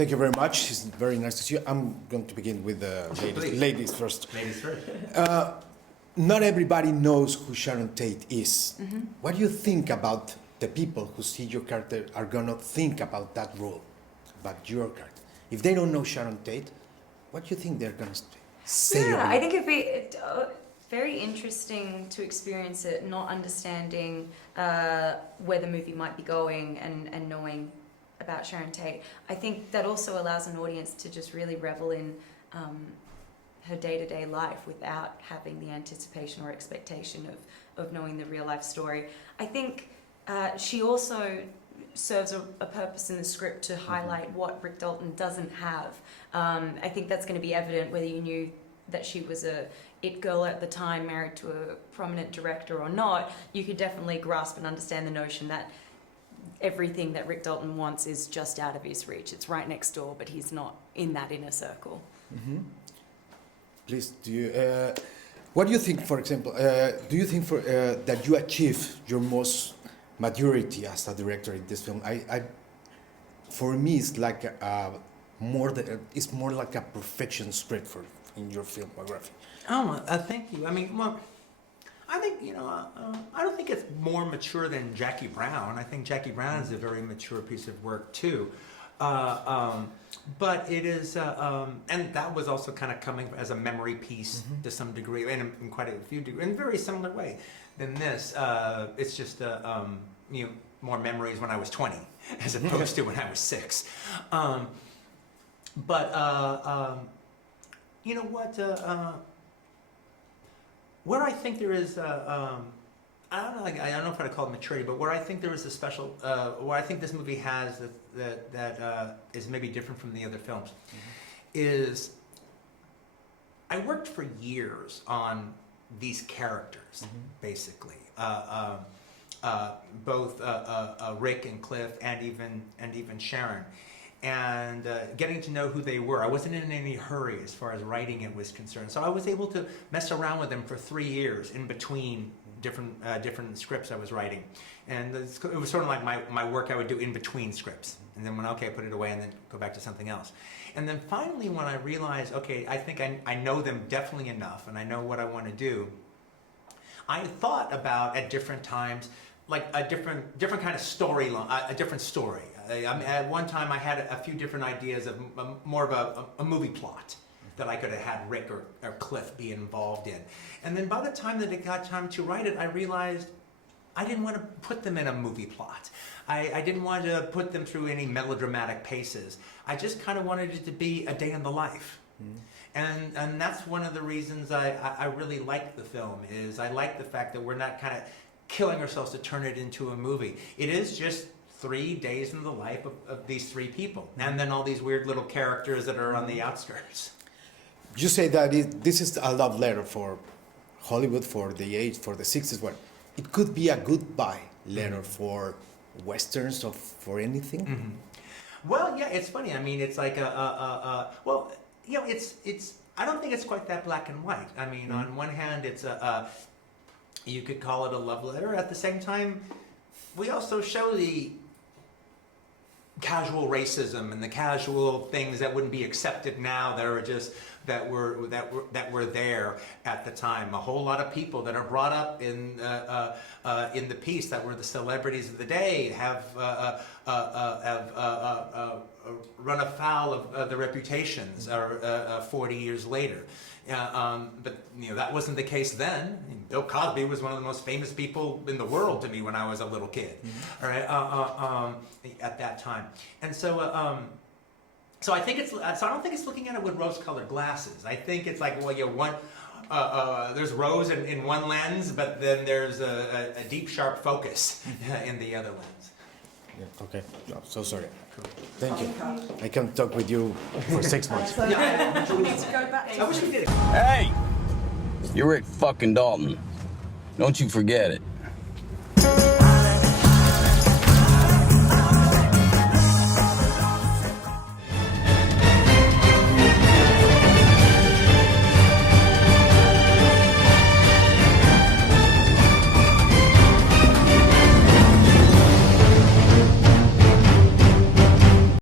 Thank you very much. It's very nice to see you. I'm going to begin with the ladies first. Ladies first. Not everybody knows who Sharon Tate is. Mm-hmm. What do you think about the people who see your character are going to think about that role, about your character? If they don't know Sharon Tate, what do you think they're going to say? Yeah, I think it'd be very interesting to experience it, not understanding where the movie might be going and knowing about Sharon Tate. I think that also allows an audience to just really revel in her day-to-day life without having the anticipation or expectation of knowing the real-life story. I think she also serves a purpose in the script to highlight what Rick Dalton doesn't have. I think that's going to be evident whether you knew that she was a it girl at the time, married to a prominent director or not. You could definitely grasp and understand the notion that everything that Rick Dalton wants is just out of his reach. It's right next door, but he's not in that inner circle. Mm-hmm. Please, what do you think, for example, do you think that you achieve your most maturity as a director in this film? For me, it's like it's more like a perfection script in your filmography. Oh, thank you. I mean, well, I think, I don't think it's more mature than Jackie Brown. I think Jackie Brown is a very mature piece of work too. But it is, and that was also kind of coming as a memory piece to some degree, and in quite a few degrees, in a very similar way than this. It's just, more memories when I was 20 as opposed to when I was 6. You know what? Where I think there is, I don't know if I'd call it maturity, but where I think there is a special, where I think this movie has that is maybe different from the other films, is I worked for years on these characters, basically, both Rick and Cliff, and even Sharon. And getting to know who they were. I wasn't in any hurry as far as writing it was concerned. So I was able to mess around with them for 3 years in between different scripts I was writing. And it was sort of like my work I would do in between scripts. And then put it away and then go back to something else. And then finally when I realized, okay, I think I know them definitely enough and I know what I want to do, I thought about at different times like a different kind of storyline, a different story. At one time I had a few different ideas of more of a movie plot that I could have had Rick or Cliff be involved in. And then by the time that it got time to write it, I realized I didn't want to put them in a movie plot. I didn't want to put them through any melodramatic paces. I just kind of wanted it to be a day in the life. And that's one of the reasons I really like the film, is I like the fact that we're not kind of killing ourselves to turn it into a movie. It is just 3 days in the life of these 3 people, and then all these weird little characters that are on the outskirts. You say that this is a love letter for Hollywood, for the age, for the 60s. Well, it could be a goodbye letter for Westerns or for anything. Well, yeah, it's funny. I mean, it's like it's. I don't think it's quite that black and white. I mean, on one hand, it's you could call it a love letter. At the same time, we also show the casual racism and the casual things that wouldn't be accepted now that are just that were there at the time. A whole lot of people that are brought up in the piece that were the celebrities of the day have run afoul of their reputations 40 years later. But that wasn't the case then. I mean, Bill Cosby was one of the most famous people in the world to me when I was a little kid. All right, at that time, and so I think it's. So I don't think it's looking at it with rose-colored glasses. I think it's like, well, there's rose in one lens, but then there's a deep, sharp focus in the other lens. Yeah, okay. No, so sorry. Thank you. I can talk with you for 6 months. I wish we did it. Hey! You're Rick fucking Dalton. Don't you forget it.